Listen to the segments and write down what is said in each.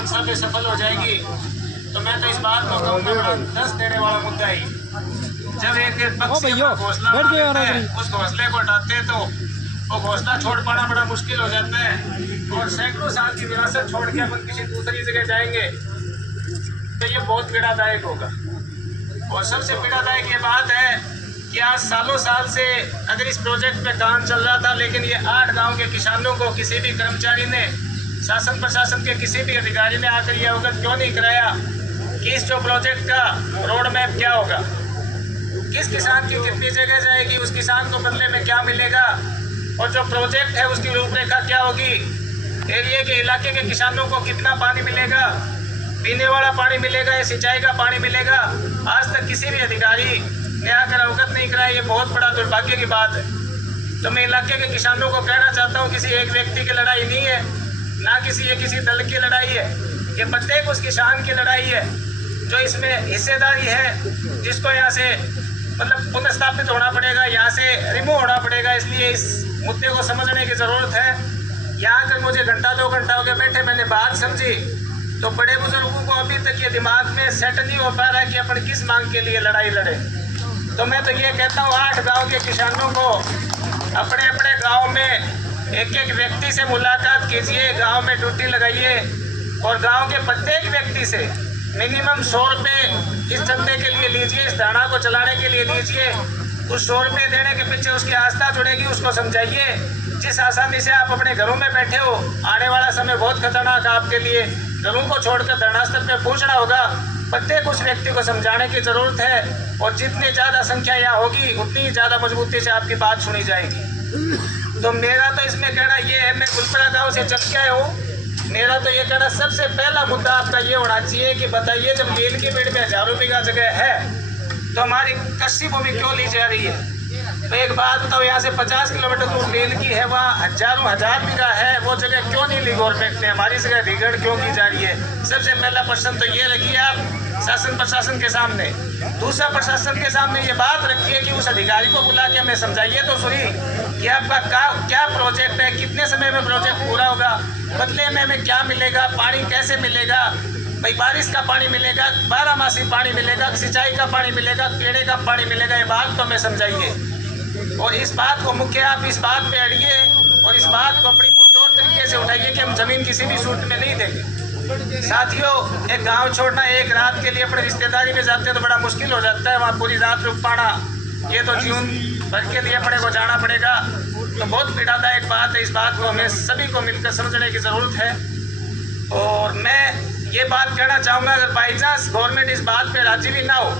मंशा पे सफल हो जाएगी। तो मैं तो इस बात को कहूँगा बड़ा दस देने वाला मुद्दा ही, जब एक पक्ष घोंसला है उस घोंसले को हटाते हैं तो वो घोंसला छोड़ पाना बड़ा मुश्किल हो जाता है। और सैकड़ों साल की विरासत छोड़ के अपन किसी दूसरी जगह जाएंगे तो ये बहुत पीड़ादायक होगा। और सबसे पीड़ादायक ये बात है कि आज सालों साल से अगर इस प्रोजेक्ट पे काम चल रहा था, लेकिन ये 8 गांव के किसानों को किसी भी कर्मचारी ने, शासन प्रशासन के किसी भी अधिकारी ने आकर ये अवगत क्यों नहीं कराया कि इस जो प्रोजेक्ट का रोड मैप क्या होगा, किस किसान की कितनी जगह जाएगी, उस किसान को बदले में क्या मिलेगा, और जो प्रोजेक्ट है उसकी रूपरेखा क्या होगी, एरिया के इलाके के किसानों को कितना पानी मिलेगा, पीने वाला पानी मिलेगा या सिंचाई का पानी मिलेगा। आज तक किसी भी अधिकारी ने आकर अवगत नहीं कराया। ये बहुत बड़ा दुर्भाग्य की बात है। तो मैं इलाके के किसानों को कहना चाहता हूँ, किसी एक व्यक्ति की लड़ाई नहीं है, ना किसी दल की लड़ाई है, ये प्रत्येक उस किसान की लड़ाई है जो इसमें हिस्सेदारी है, जिसको यहाँ से मतलब पुनर्स्थापित होना पड़ेगा, यहाँ से रिमूव होना पड़ेगा। इसलिए इस मुद्दे को समझने की ज़रूरत है। यहाँ कर मुझे घंटा 2 घंटा हो गया बैठे, मैंने बात समझी तो बड़े बुजुर्गों को अभी तक ये दिमाग में सेट नहीं हो पा रहा है कि अपन किस मांग के लिए लड़ाई लड़े। तो मैं तो ये कहता हूँ 8 गांव के किसानों को अपने अपने गांव में एक व्यक्ति से मुलाकात कीजिए, गांव में ड्यूटी लगाइए और गांव के प्रत्येक व्यक्ति से मिनिमम 100 रुपये इस धंधे के लिए लीजिए, इस धारणा को चलाने के लिए लीजिए। उस 100 रुपये देने के पीछे उसकी आस्था जुड़ेगी, उसको समझाइए। जिस आसानी से आप अपने घरों में बैठे हो, आने वाला समय बहुत खतरनाक है आपके लिए। घरों को छोड़कर धरना स्थल पे पहुंचना होगा। प्रत्येक उस व्यक्ति को समझाने की ज़रूरत है और जितनी ज़्यादा संख्या यहाँ होगी उतनी ज़्यादा मजबूती से आपकी बात सुनी जाएगी। तो मेरा तो इसमें कहना ये है, मैं गुलपरा गाँव से चल के आया हूँ, मेरा तो ये कहना सबसे पहला मुद्दा आपका ये होना चाहिए कि बताइए जब नील की पेड़ में हजारों बीघा जगह है तो हमारी कृषि भूमि क्यों ली जा रही है। तो एक बात बताओ, यहाँ से 50 किलोमीटर दूर नील की है, वहाँ हजार बीघा है, वो जगह क्यों नहीं ली गवर्नमेंट ने, हमारी जगह रिगड़ क्यों की जा रही है। सबसे पहला प्रश्न तो ये रखिए आप शासन प्रशासन के सामने। दूसरा प्रशासन के सामने ये बात रखिए कि उस अधिकारी को बुला के हमें समझाइए तो सही कि आपका क्या प्रोजेक्ट है, कितने समय में प्रोजेक्ट पूरा होगा, बदले में हमें क्या मिलेगा, पानी कैसे मिलेगा, भाई बारिश का पानी मिलेगा, 12 पानी मिलेगा, सिंचाई का पानी मिलेगा, पीने का पानी मिलेगा, ये बात तो हमें समझाइए। और इस बात को मुख्य आप इस बात पे अड़िए और इस बात को अपनी पुरजोर तरीके से उठाइए कि हम जमीन किसी भी सूरत में नहीं देंगे। साथियों, एक गांव छोड़ना, एक रात के लिए अपने रिश्तेदारी में जाते हैं तो बड़ा मुश्किल हो जाता है, वहाँ पूरी रात रुक पाना, ये तो जीवन भर के लिए अपने को जाना पड़ेगा। तो बहुत पीड़ादायक बात है। इस बात को हमें सभी को मिलकर समझने की ज़रूरत है। और मैं ये बात कहना चाहूँगा, अगर बाई चांस गवर्नमेंट इस बात पर राजी भी ना हो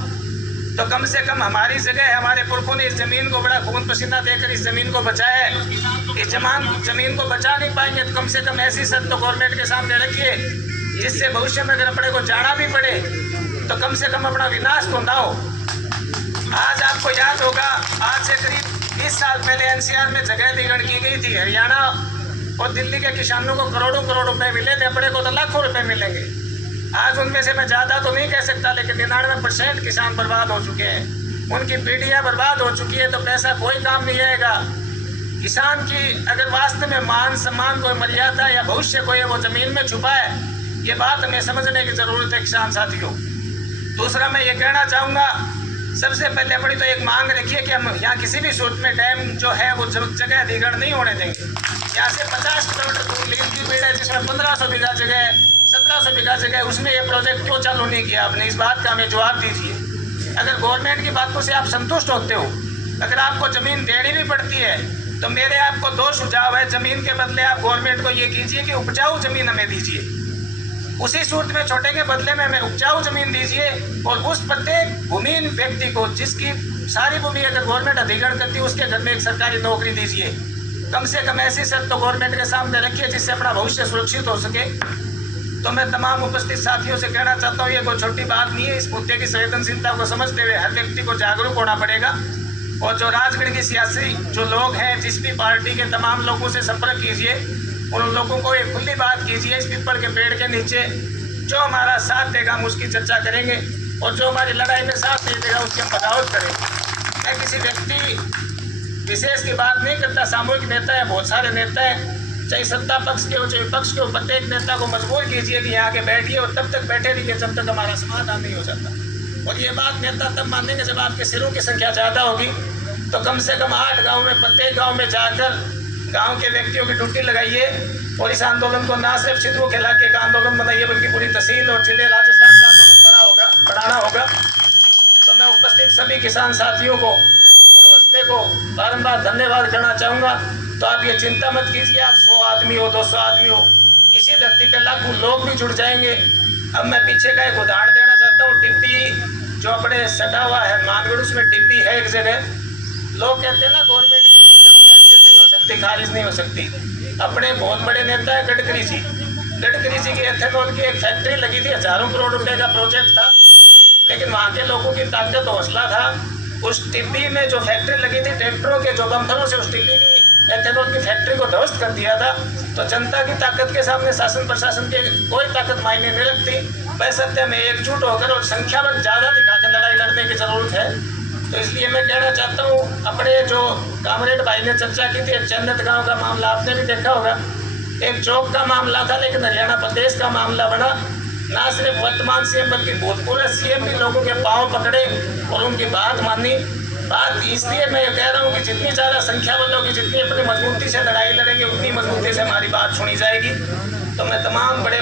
तो कम से कम हमारी जगह, हमारे पुरखों ने इस ज़मीन को बड़ा खून पसीना देकर इस ज़मीन को बचाया है। इस ज़मीन को बचा नहीं पाएंगे तो कम से कम ऐसी शर्त तो गवर्नमेंट के सामने रखिए जिससे भविष्य में अगर अपने को जाना भी पड़े तो कम से कम अपना विनाश तो ना हो। आज आपको याद होगा, आज से करीब 20 साल पहले एनसीआर में जगह अधिग्रहण की गई थी। हरियाणा और दिल्ली के किसानों को करोड़ों रुपए मिले थे, अपने को तो लाखों रुपए मिलेंगे। आज उनमें से मैं ज़्यादा तो नहीं कह सकता, लेकिन 99% किसान बर्बाद हो चुके हैं, उनकी पीढ़ियाँ बर्बाद हो चुकी है। तो पैसा कोई काम नहीं आएगा। किसान की अगर वास्तव में मान सम्मान, कोई मर्यादा या भविष्य कोई है, वो ज़मीन में छुपा है। ये बात हमें समझने की ज़रूरत है किसान साथियों। दूसरा मैं ये कहना चाहूँगा, सबसे पहले अपनी तो एक मांग रखिए कि हम यहाँ किसी भी सूरत में डैम जो है वो जगह अधिग्रहण नहीं होने देंगे। यहाँ से 50 किलोमीटर दूर नील की पेड़ है जिसमें 1500 बीघा जगह है, 1700 बीघा जगह है, उसमें ये प्रोजेक्ट क्यों चालू नहीं किया आपने? इस बात का हमें जवाब दीजिए। अगर गवर्नमेंट की बातों से आप संतुष्ट होते हो, अगर आपको ज़मीन देनी भी पड़ती है तो मेरे आपको 2 सुझाव है। ज़मीन के बदले आप गवर्नमेंट को ये कीजिए कि उपजाऊ ज़मीन हमें दीजिए, उसी सूरत में छोटे के बदले में हमें उपजाऊ ज़मीन दीजिए। और उस प्रत्येक भूमिहीन व्यक्ति को जिसकी सारी भूमि अगर गवर्नमेंट अधिग्रहण करती है उसके घर में एक सरकारी नौकरी दीजिए। कम से कम ऐसी शर्त तो गवर्नमेंट के सामने रखिए जिससे अपना भविष्य सुरक्षित हो सके। तो मैं तमाम उपस्थित साथियों से कहना चाहता हूँ, ये कोई छोटी बात नहीं है। इस मुद्दे की संवेदनशीलता को समझते हुए हर व्यक्ति को जागरूक होना पड़ेगा। और जो राजगढ़ की सियासी जो लोग हैं, जिस भी पार्टी के, तमाम लोगों से संपर्क कीजिए, उन लोगों को एक खुली बात कीजिए। इस पीपल के पेड़ के नीचे जो हमारा साथ देगा हम उसकी चर्चा करेंगे और जो हमारी लड़ाई में साथ नहीं देगा उसकी हम बगावत करेंगे। मैं किसी व्यक्ति विशेष की बात नहीं करता, सामूहिक नेता है, बहुत सारे नेता हैं चाहे सत्ता पक्ष के हो चाहे विपक्ष के हो, प्रत्येक नेता को मजबूर कीजिए कि यहाँ के बैठिए और तब तक बैठे रहिए जब तक हमारा समाधान नहीं हो जाता। और ये बात नेता तब मानेंगे जब आपके सिरों की संख्या ज़्यादा होगी। तो कम से कम 8 गाँव में, प्रत्येक गाँव में जाकर गाँव के व्यक्तियों की ड्यूटी लगाइए और इस आंदोलन को ना सिर्फ सिद्धू के इलाके का आंदोलन बनाइए बल्कि पूरी तहसील और जिले राजस्थान का आंदोलन बढ़ाना होगा। तो मैं उपस्थित सभी किसान साथियों को और हौसले को बारंबार धन्यवाद करना चाहूँगा। तो आप ये चिंता मत कीजिए, आप 100 आदमी हो 200 आदमी हो, इसी धरती पे लाखों लोग भी जुड़ जाएंगे। अब मैं पीछे का एक उदाहरण देना चाहता हूँ। टिप्पी जो अपने सटा हुआ है मानगढ़, उसमें टिप्पी है एक जगह। लोग कहते हैं ना गवर्नमेंट की चीज़ है वो कैंसिल नहीं हो सकती, खारिज नहीं हो सकती। अपने बहुत बड़े नेता है गडकरी जी की एथेनॉल की एक फैक्ट्री लगी थी, हजारों करोड़ रुपए का प्रोजेक्ट था, लेकिन वहाँ के लोगों की ताकत हौसला था। उस टिप्पी में जो फैक्ट्री लगी थी, ट्रैक्टरों के जो बम्फरों से उस टिप्पी की एथेनॉल की फैक्ट्री को ध्वस्त कर दिया था। तो जनता की ताकत के सामने शासन प्रशासन की कोई ताकत मायने नहीं रखती। वैसे में एकजुट होकर और संख्या में ज़्यादा दिखाकर लड़ाई लड़ने की जरूरत है। तो इसलिए मैं कहना चाहता हूँ, अपने जो कामरेड भाई ने चर्चा की थी, चन्नत गाँव का मामला आपने भी देखा होगा। एक चौक का मामला था, लेकिन हरियाणा प्रदेश का मामला बना। ना सिर्फ वर्तमान सीएम बल्कि भूतपूर्व सीएम भी लोगों के पांव पकड़े और उनकी बात मानी। बात इसलिए मैं कह रहा हूँ कि जितनी ज़्यादा संख्या बल होगी, जितनी अपनी मजबूती से लड़ाई लड़ेंगे, उतनी मजबूती से हमारी बात सुनी जाएगी। तो मैं तमाम बड़े